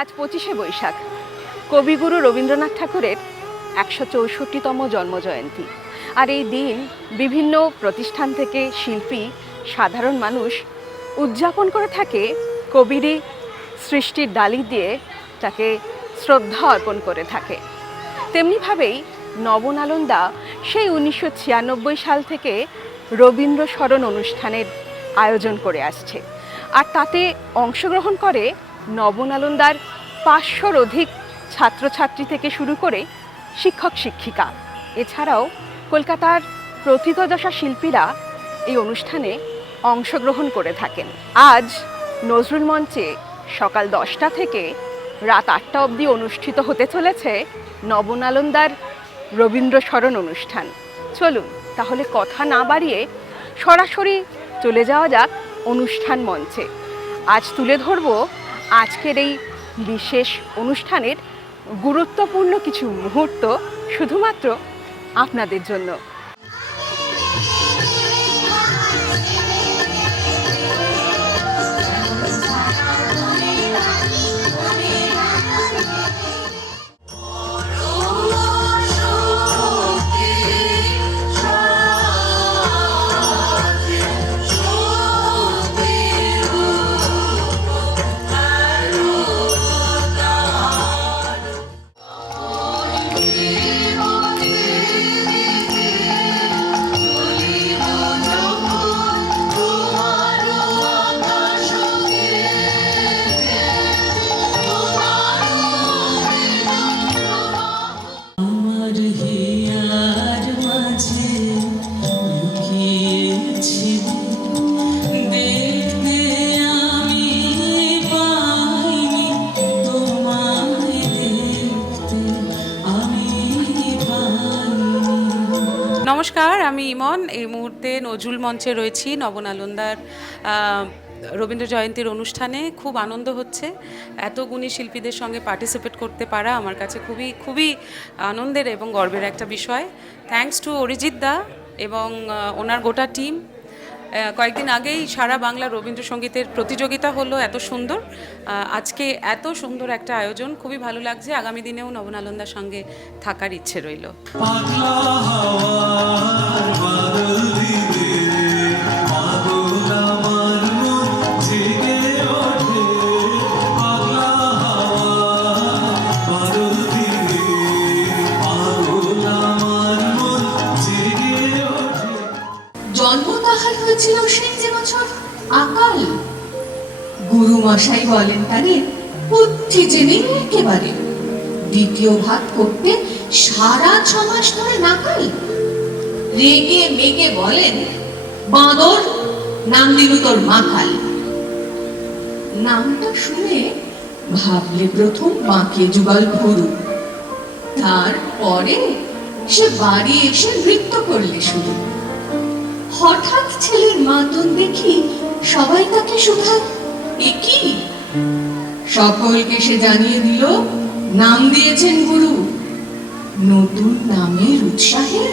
আজ পঁচিশে বৈশাখ। কবিগুরু রবীন্দ্রনাথ ঠাকুরের একশো চৌষট্টিতম জন্মজয়ন্তী। আর এই দিন বিভিন্ন প্রতিষ্ঠান থেকে শিল্পী, সাধারণ মানুষ উদযাপন করে থাকে কবিরই সৃষ্টির ডালি দিয়ে তাকে শ্রদ্ধা অর্পণ করে থাকে। তেমনিভাবেই নবনালন্দা সেই উনিশশো ছিয়ানব্বই সাল থেকে রবীন্দ্র স্মরণ অনুষ্ঠানের আয়োজন করে আসছে। আর তাতে অংশগ্রহণ করে নবনালন্দার পাঁচশোর অধিক ছাত্রছাত্রী থেকে শুরু করে শিক্ষক শিক্ষিকা। এছাড়াও কলকাতার প্রথিতযশা শিল্পীরা এই অনুষ্ঠানে অংশগ্রহণ করে থাকেন। আজ নজরুল মঞ্চে সকাল দশটা থেকে রাত আটটা অবধি অনুষ্ঠিত হতে চলেছে নবনালন্দার রবীন্দ্র স্মরণ অনুষ্ঠান। চলুন তাহলে কথা না বাড়িয়ে সরাসরি চলে যাওয়া যাক অনুষ্ঠান মঞ্চে। আজ তুলে ধরব আজকের এই বিশেষ অনুষ্ঠানের গুরুত্বপূর্ণ কিছু মুহূর্ত শুধুমাত্র আপনাদের জন্য। নজরুল মঞ্চে রয়েছি, নবনালন্দার রবীন্দ্র জয়ন্তীর অনুষ্ঠানে। খুব আনন্দ হচ্ছে। এত গুণী শিল্পীদের সঙ্গে পার্টিসিপেট করতে পারা আমার কাছে খুবই খুবই আনন্দের এবং গর্বের একটা বিষয়। থ্যাঙ্কস টু অরিজিৎ দা এবং ওনার গোটা টিম কয়েকদিন আগেই সারা বাংলা রবীন্দ্রসঙ্গীতের প্রতিযোগিতা হলো, এত সুন্দর। আজকে এত সুন্দর একটা আয়োজন। খুবই ভালো লাগছে। আগামী দিনেও নবনালন্দার সঙ্গে থাকার ইচ্ছে রইল। মশাই বলেন তারে বুদ্ধি জেনে একেবারে দ্বিতীয় ভাগ করতে সারা ছ মাস ধরে নাকাল রেগে মেগে বলেন, বাঁদর, নাম দিল তোর মাখাল। নামটা শুনে ভাবলে প্রথম বাঁকে যুগল ভরু। তারপরে সে বাড়ি এসে নৃত্য করলে শুরু হঠাৎ ছেলের মাতন দেখি সবাই তাকে শুধায়। কি? সকলকে সে জানিয়ে দিল, নাম দিয়েছেন গুরু। নতুন নামের উৎসাহে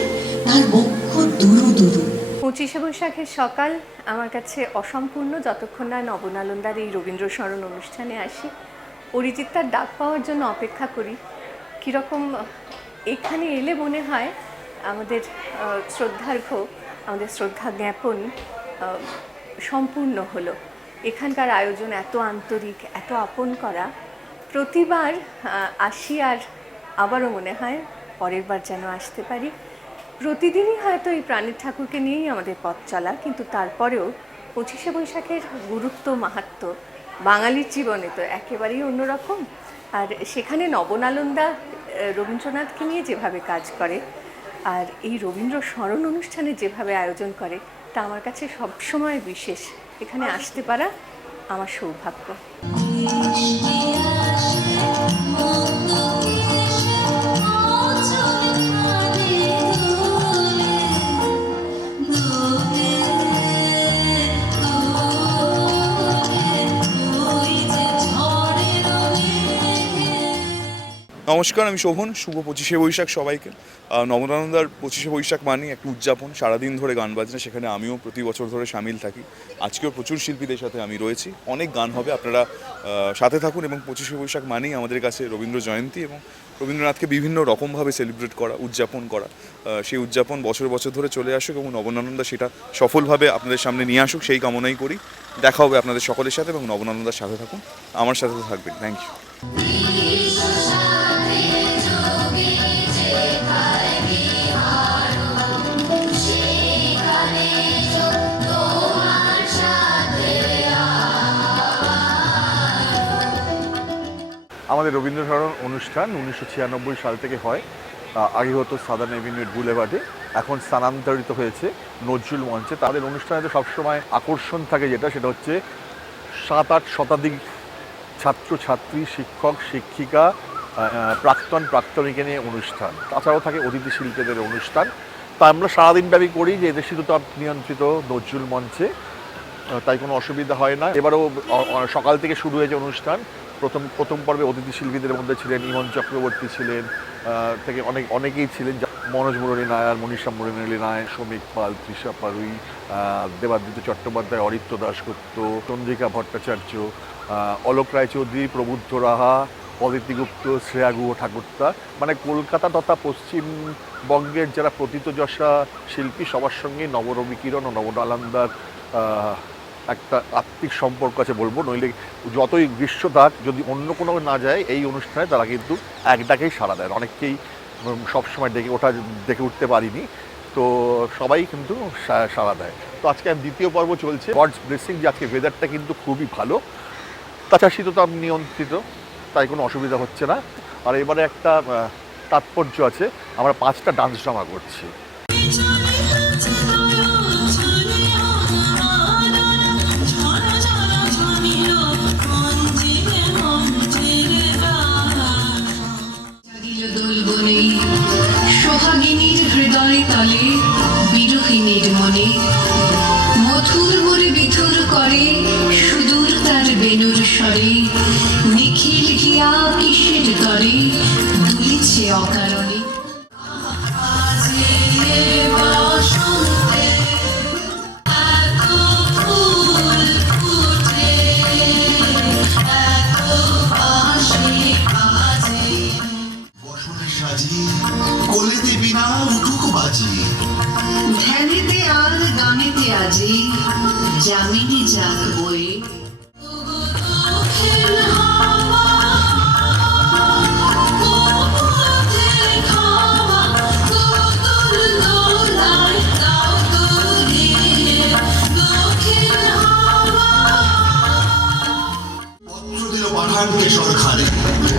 তার বক্ষ দুরু দুরু। পঁচিশে বৈশাখের সকাল, আমার কাছে অসম্পূর্ণ যতক্ষণ না নবনালন্দার এই রবীন্দ্র স্মরণ অনুষ্ঠানে আসি। অরিজিৎতার ডাক পাওয়ার জন্য অপেক্ষা করি। কীরকম, এখানে এলে মনে হয় আমাদের শ্রদ্ধার্ঘ, আমাদের শ্রদ্ধা জ্ঞাপন সম্পূর্ণ হলো। এখানকার আয়োজন এত আন্তরিক, এত আপন করা। প্রতিবার আসি আর আবারও মনে হয় পরের বার যেন আসতে পারি। প্রতিদিনই হয়তো এই প্রাণের ঠাকুরকে নিয়েই আমাদের পথ চলা, কিন্তু তারপরেও পঁচিশে বৈশাখের গুরুত্ব, মাহাত্ম বাঙালির জীবনে তো একেবারেই অন্যরকম। আর সেখানে নবনালন্দা রবীন্দ্রনাথকে নিয়ে যেভাবে কাজ করে, আর এই রবীন্দ্র স্মরণ অনুষ্ঠানে যেভাবে আয়োজন করে, তা আমার কাছে সবসময় বিশেষ। এখানে আসতে পারা আমার সৌভাগ্য। নমস্কার, আমি শোভন, শুভ পঁচিশে বৈশাখ সবাইকে। নবনানন্দার পঁচিশে বৈশাখ মানে একটা উদযাপন। সারাদিন ধরে গান বাজনা, সেখানে আমিও প্রতি বছর ধরে সামিল থাকি। আজকেও প্রচুর শিল্পীদের সাথে আমি রয়েছি। অনেক গান হবে, আপনারা সাথে থাকুন এবং পঁচিশে বৈশাখ মানেই আমাদের কাছে রবীন্দ্র জয়ন্তী এবং রবীন্দ্রনাথকে বিভিন্ন রকমভাবে সেলিব্রেট করা, উদযাপন করা। সেই উদযাপন বছর বছর ধরে চলে আসুক এবং নবনানন্দা সেটা সফলভাবে আপনাদের সামনে নিয়ে আসুক, সেই কামনাই করি। দেখা হবে আপনাদের সকলের সাথে এবং নবনানন্দার সাথে থাকুন। আমার সাথে থাকবেন। থ্যাংক ইউ আমাদের রবীন্দ্রস্মরণ অনুষ্ঠান উনিশশো ছিয়ানব্বই সাল থেকে হয়। আগে হতো সাদার্ন এভিনিউর বুলেভার্ডে, এখন স্থানান্তরিত হয়েছে নজরুল মঞ্চে। তাদের অনুষ্ঠানে তো সবসময় আকর্ষণ থাকে যেটা, সেটা হচ্ছে সাত আট শতাধিক ছাত্র ছাত্রী শিক্ষক শিক্ষিকা প্রাক্তন প্রাক্তনীকে নিয়ে অনুষ্ঠান। তাছাড়াও থাকে অতিথি শিল্পীদের অনুষ্ঠান। তা আমরা সারাদিন ব্যাপী করি যে এদের শীততাপ নিয়ন্ত্রিত নজরুল মঞ্চে তাই কোনো অসুবিধা হয় না। এবারও সকাল থেকে শুরু হয়েছে অনুষ্ঠান। প্রথম প্রথম পর্বে অতিথি শিল্পীদের মধ্যে ছিলেন ইমন চক্রবর্তী ছিলেন থেকে অনেক, অনেকেই ছিলেন মনোজ মুরলী নায়ার মনীষা মুরলী নায় শ্রমিক পাল, তৃষা পারুই দেবাদিত্য চট্টোপাধ্যায়, অরিত্য দাশগুপ্ত, চন্দ্রিকা ভট্টাচার্য অলোক রায়চৌধুরী, প্রবুদ্ধ রাহা, অদিতি গুপ্ত, শ্রেয়া গুহ ঠাকুরতা। মানে কলকাতা তথা পশ্চিমবঙ্গের যারা প্রথিতযশা শিল্পী, সবার সঙ্গে নবরবিকিরণ ও নবনালন্দার একটা আত্মিক সম্পর্ক আছে বলব, নইলে যতই গ্রীষ্ম থাক, যদি অন্য কোনো না যায়, এই অনুষ্ঠানে তারা কিন্তু এক ডাকেই সাড়া দেয়। অনেককেই সবসময় ডেকে ওঠা, ডেকে উঠতে পারিনি। তো সবাই কিন্তু সাড়া দেয়। তো আজকে দ্বিতীয় পর্ব চলছে। গডস ব্লেসিং যে আজকে ওয়েদারটা কিন্তু খুবই ভালো। তাছাড়া শীততাপ নিয়ন্ত্রিত, তাই কোনো অসুবিধা হচ্ছে না। আর এবারে একটা তাৎপর্য আছে, আমরা পাঁচটা ডান্স ড্রামা করছি। বিরোহিনীর মনে মধুর মোরে বিথুর করে, সুদূর তার বেনুর স্বরে। নিখিল হিয়া কিসের তরে, দুলিছে অকারণে। 你说的可对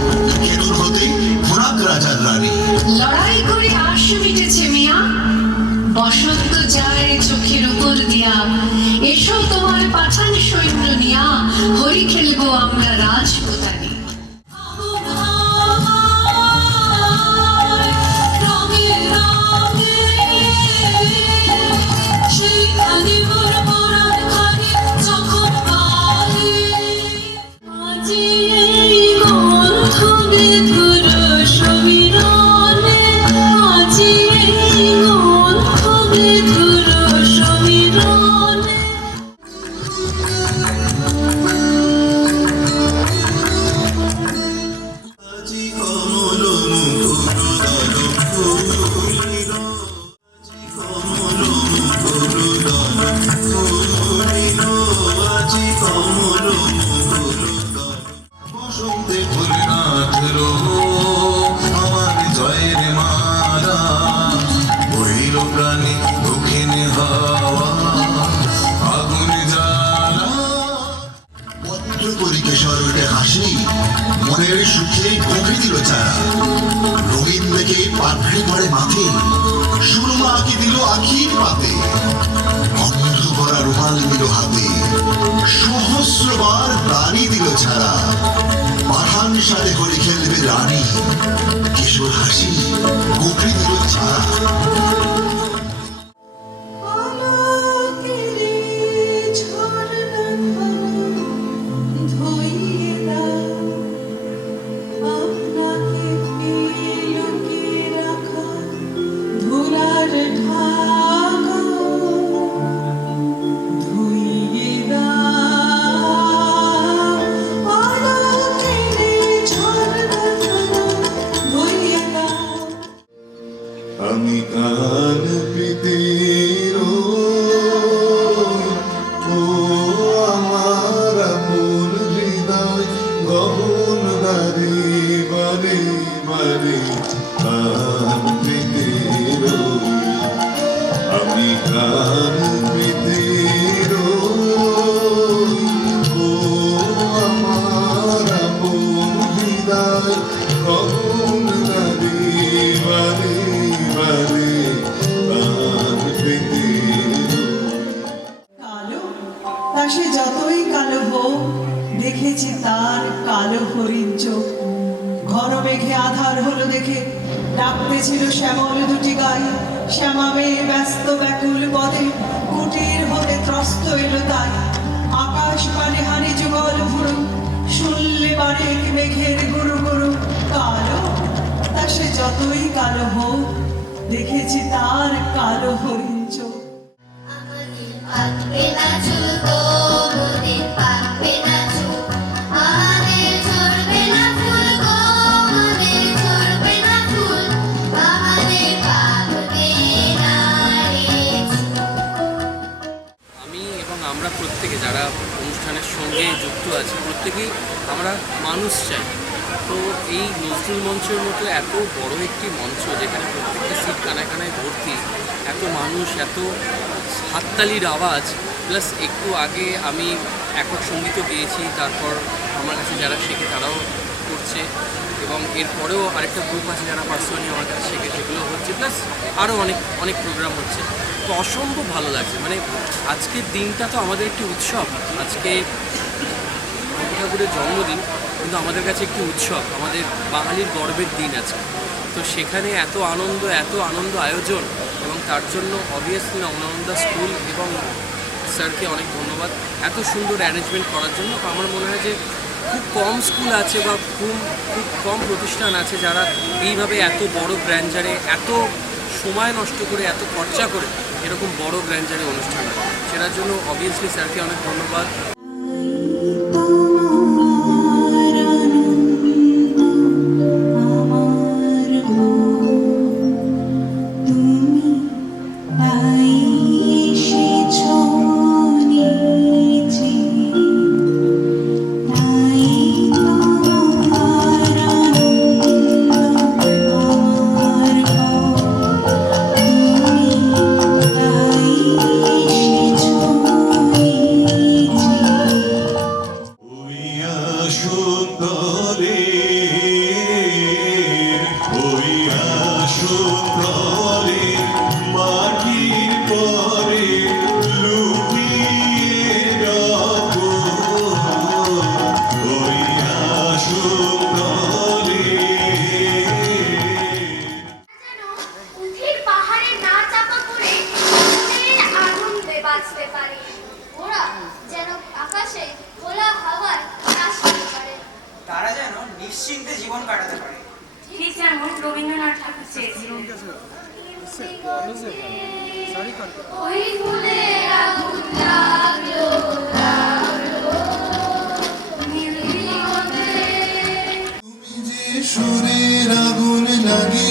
সাথে করে খেলবে রানী। কিশোর হাসি দিল ছাড়া রই আমি কান ডাকতেছিল শ্যামল দুটি গাই শ্যামামের ব্যস্ত ব্যাকুল পদে কুটির হতে ত্রস্ত এলো তাই। আকাশ পানে হানি যুগল ভুরু, শুনলে বারেক মেঘের গুরু গুরু কালো তা সে যতই কালো হোক, দেখেছি তার কালো হরিণ চোখ। প্রত্যেকেই আমরা মানুষ চাই। তো এই নজরুল মঞ্চের মতো এত বড় একটি মঞ্চ যেখানে প্রত্যেকটা সিট কানায় কানায় ভর্তি, এত মানুষ, এত হাততালির আওয়াজ প্লাস একটু আগে আমি একক সঙ্গীতও গেয়েছি, তারপর আমার কাছে যারা শেখে তারাও করছে এবং এরপরেও আরেকটা গ্রুপ আছে যারা পার্সোনালি আমার কাছে শেখে সেগুলো হচ্ছে প্লাস আরও অনেক অনেক প্রোগ্রাম হচ্ছে। তো অসম্ভব ভালো লাগছে। মানে আজকের দিনটা তো আমাদের একটি উৎসব। আজকে ঠাকুরের জন্মদিন কিন্তু আমাদের কাছে একটি উৎসব, আমাদের বাঙালির গর্বের দিন আছে তো সেখানে এত আনন্দ এত আনন্দ আয়োজন এবং তার জন্য অবভিয়াসলি নবনন্দা স্কুল এবং স্যারকে অনেক ধন্যবাদ। এত সুন্দর অ্যারেঞ্জমেন্ট করার জন্য। আমার মনে হয় যে খুব কম স্কুল আছে বা খুব খুব কম প্রতিষ্ঠান আছে যারা এইভাবে এত বড় গ্র্যান্ডারে এত সময় নষ্ট করে, এত খরচা করে এরকম বড় গ্র্যান্ডারে অনুষ্ঠান হয়। সেটার জন্য অবভিয়াসলি স্যারকে অনেক ধন্যবাদ। তারা যেন নিশ্চিন্তে জীবন কাটাতে পারে। ঠিক যেমন রবীন্দ্রনাথ ঠাকুর চেয়েছিলেন। ওই আগুন লাগল সুরের আগুন লাগিয়ে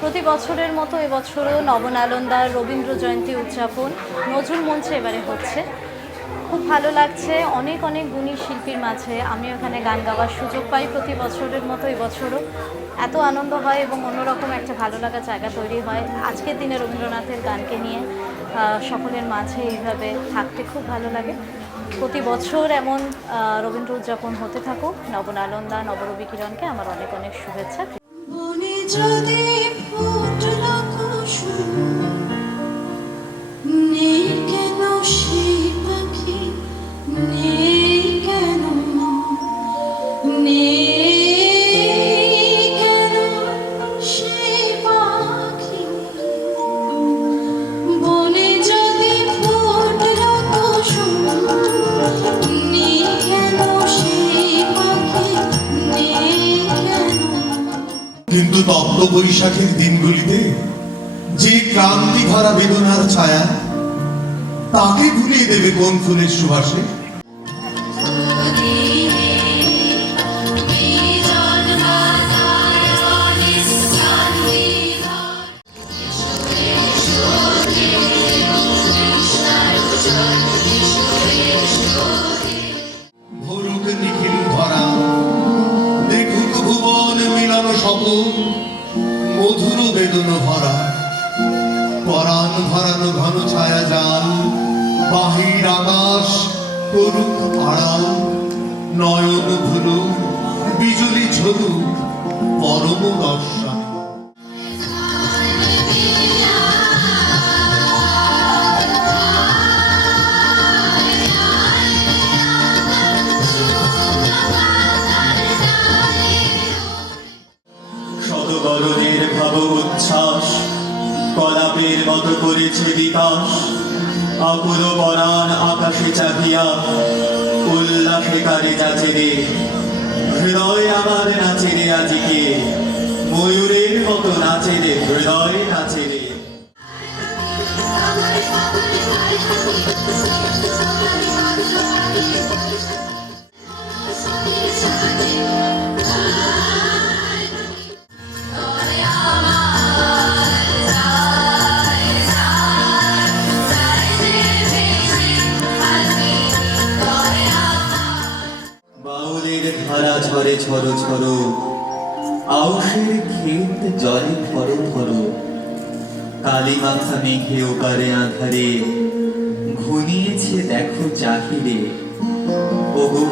প্রতি বছরের মতো এবছরও নবনালন্দার রবীন্দ্র জয়ন্তী উদযাপন নজরুল মঞ্চে এবারে হচ্ছে। খুব ভালো লাগছে, অনেক অনেক গুণী শিল্পীর মাঝে। আমি ওখানে গান গাওয়ার সুযোগ পাই প্রতি বছরের মতো এবছরও। এত আনন্দ হয় এবং অন্যরকম একটা ভালো লাগা জায়গা তৈরি হয়। আজকের দিনে রবীন্দ্রনাথের গানকে নিয়ে সকলের মাঝে এইভাবে থাকতে খুব ভালো লাগে। প্রতি বছর এমন রবীন্দ্র উদযাপন হতে থাকুক। নবনালন্দা, নবরবি কিরণকে আমার অনেক অনেক শুভেচ্ছা। যদি তপ্ত বৈশাখের দিনগুলিতে যে ক্রান্তি ভরা বেদনার ছায়া তাকে ভুলিয়ে দেবে কোন ফুলের সুবাসে? বাহির আকাশ করুক আড়াল, নয়ন ভুলুক, বিজুলি ঝরুক পরম দর্শন। ভাব উচ্ছ্বাস, কলাপের মতো করেছে বিকাশ। আকুল পরাণ আকাশে চাহিয়া উল্লাসে কারে যাচে রে হৃদয় আমার নাচে রে আজকে ময়ূরের মতো নাচে রে হৃদয় নাচে রে বাউলের ছড়ো ঝরো। আউশের ক্ষেত জলে ধরো ধরো কালী মাথা মেঘে ওপারে আধারে। ঘনিয়েছে দেখো চাহিরে ওগো,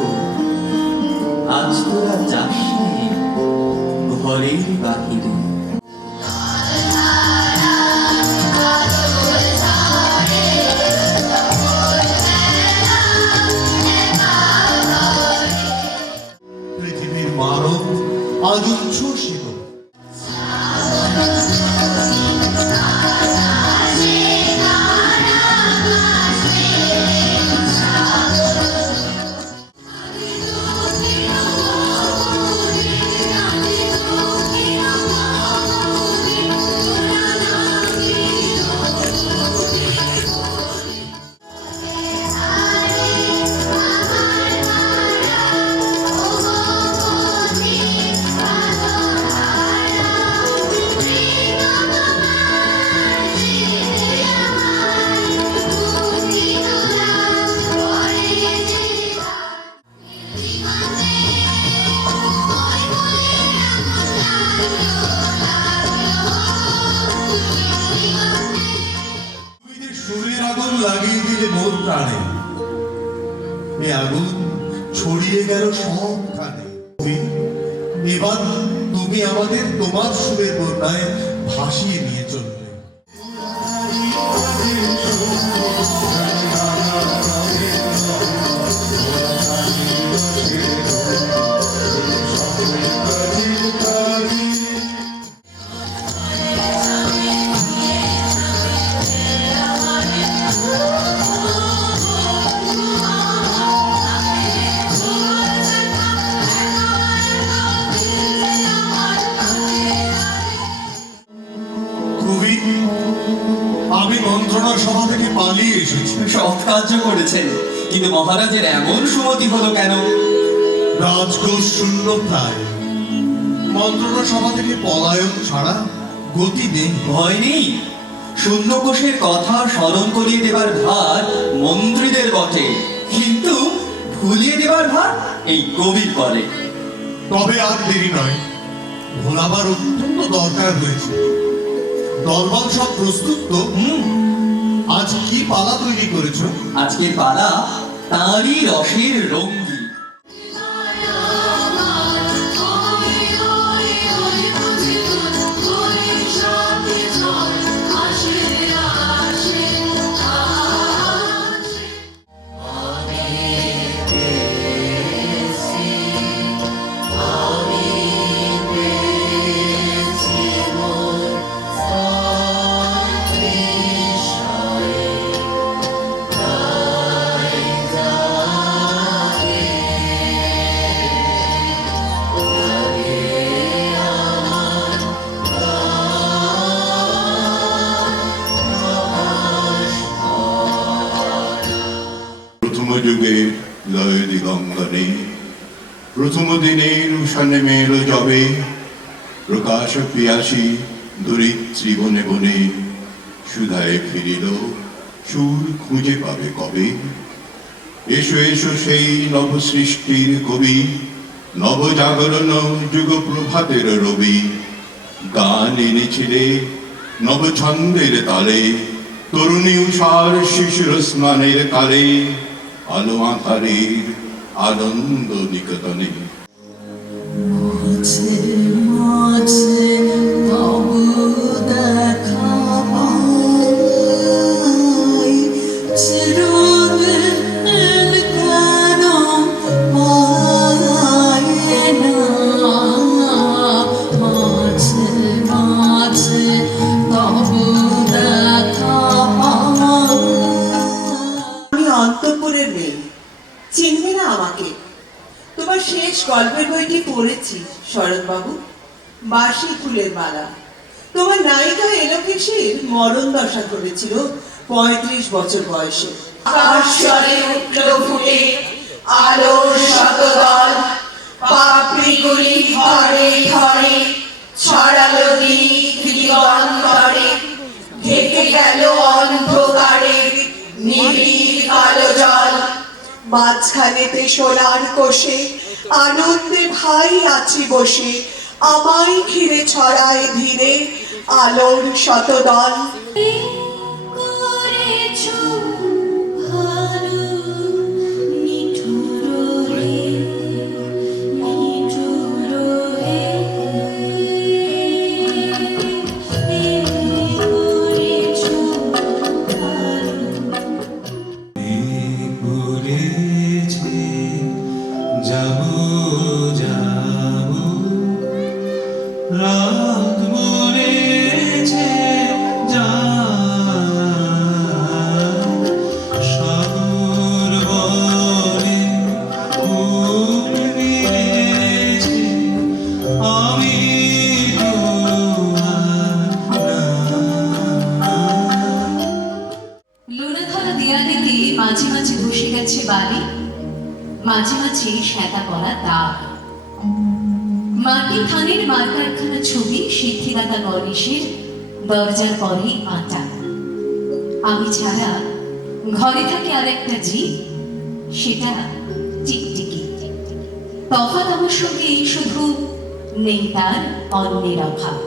আজ তোরা যাসনি ঘরের বাহিরে। মানব আজ উচ্ছ্বসিত মোর প্রাণে। এ আগুন ছড়িয়ে গেল সবখানে এবার তুমি আমাদের তোমার সুরের বন্যায় ভাসিয়ে আমি মন্ত্রণা সভা থেকে পালিয়ে এসেছি। সৎ কার্য করেছেন। কিন্তু মহারাজের এমন সুমতি হলো কেন? রাজকোষ শূন্য প্রায়। মন্ত্রণা সভা থেকে পলায়ন ছাড়া গতি নেই। ভয় নেই? শূন্য কোষের কথা স্মরণ করিয়ে দেবার ভার মন্ত্রীদের বটে। কিন্তু ভুলিয়ে দেবার ভার এই কবির করে তবে আর দেরি নয়। ভোলাবার অত্যন্ত দরকার হয়েছে। দলবল সব প্রস্তুত তো? হুম। আজ কি পালা তৈরি করেছ? আজকে পালা তারই রসের রঙ্গি পিয়াসী দরিদ্রী বনে বনে সুধায় ফিরিল, সুর খুঁজে পাবে কবে? এসো এসো সেই নবসৃষ্টির কবি, নবজাগরণ যুগ প্রভাতের রবি। গান এনেছিলে নবছন্দের তালে, তরুণী উষার শিশুর স্নানের কালে, আলো আধারের আনন্দ নিকেতনে। মাঝে মাঝে চিনবে না আমাকে। তোমার শেষ গল্পের বইটি পড়েছি, শরৎবাবু। বাসি ফুলের মালা। তোমার নায়িকা এলোকেশের মরণ দশা ধরেছিল পঁয়ত্রিশ বছর বয়সে। আকাশরে উঠল ফুটে আলোর শতদল। পাপড়িগুলি ঘরে ঘরে ছড়ালো দিক ঢেকে গেল অন্ধকারে, নিবিড় কালো জল। মাঝখানেতে সোনার কোষে আনন্দে ভাই আছি বসে আমায় ঘিরে ছড়ায় ধীরে আলোর শতদল। মাটি থানের মালকারখানা ছবি সিদ্ধিদাতা গণেশের দরজার পরে আটা। আমি ছাড়া ঘরে থাকে আর একটা জীব, সেটা টিকটিকি। তফাৎ আমার সঙ্গে এই শুধু নেই তার অন্যের অভাব।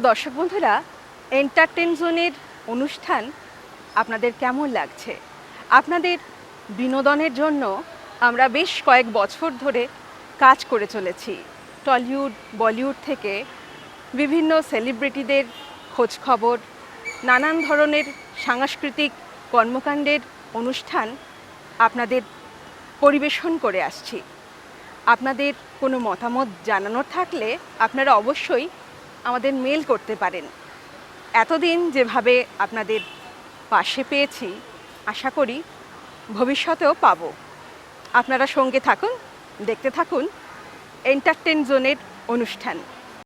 প্রিয় দর্শক বন্ধুরা এন্টারটেন জোনের অনুষ্ঠান আপনাদের কেমন লাগছে? আপনাদের বিনোদনের জন্য আমরা বেশ কয়েক বছর ধরে কাজ করে চলেছি। টলিউড বলিউড থেকে বিভিন্ন সেলিব্রিটিদের খবর নানান ধরনের সাংস্কৃতিক কর্মকাণ্ডের অনুষ্ঠান আপনাদের পরিবেশন করে আসছি। আপনাদের কোনো মতামত জানানোর থাকলে আপনারা অবশ্যই আমাদের মেল করতে পারেন। এতদিন যেভাবে আপনাদের পাশে পেয়েছি, আশা করি ভবিষ্যতেও পাবো। আপনারা সঙ্গে থাকুন, দেখতে থাকুন এন্টারটেন জোনের অনুষ্ঠান।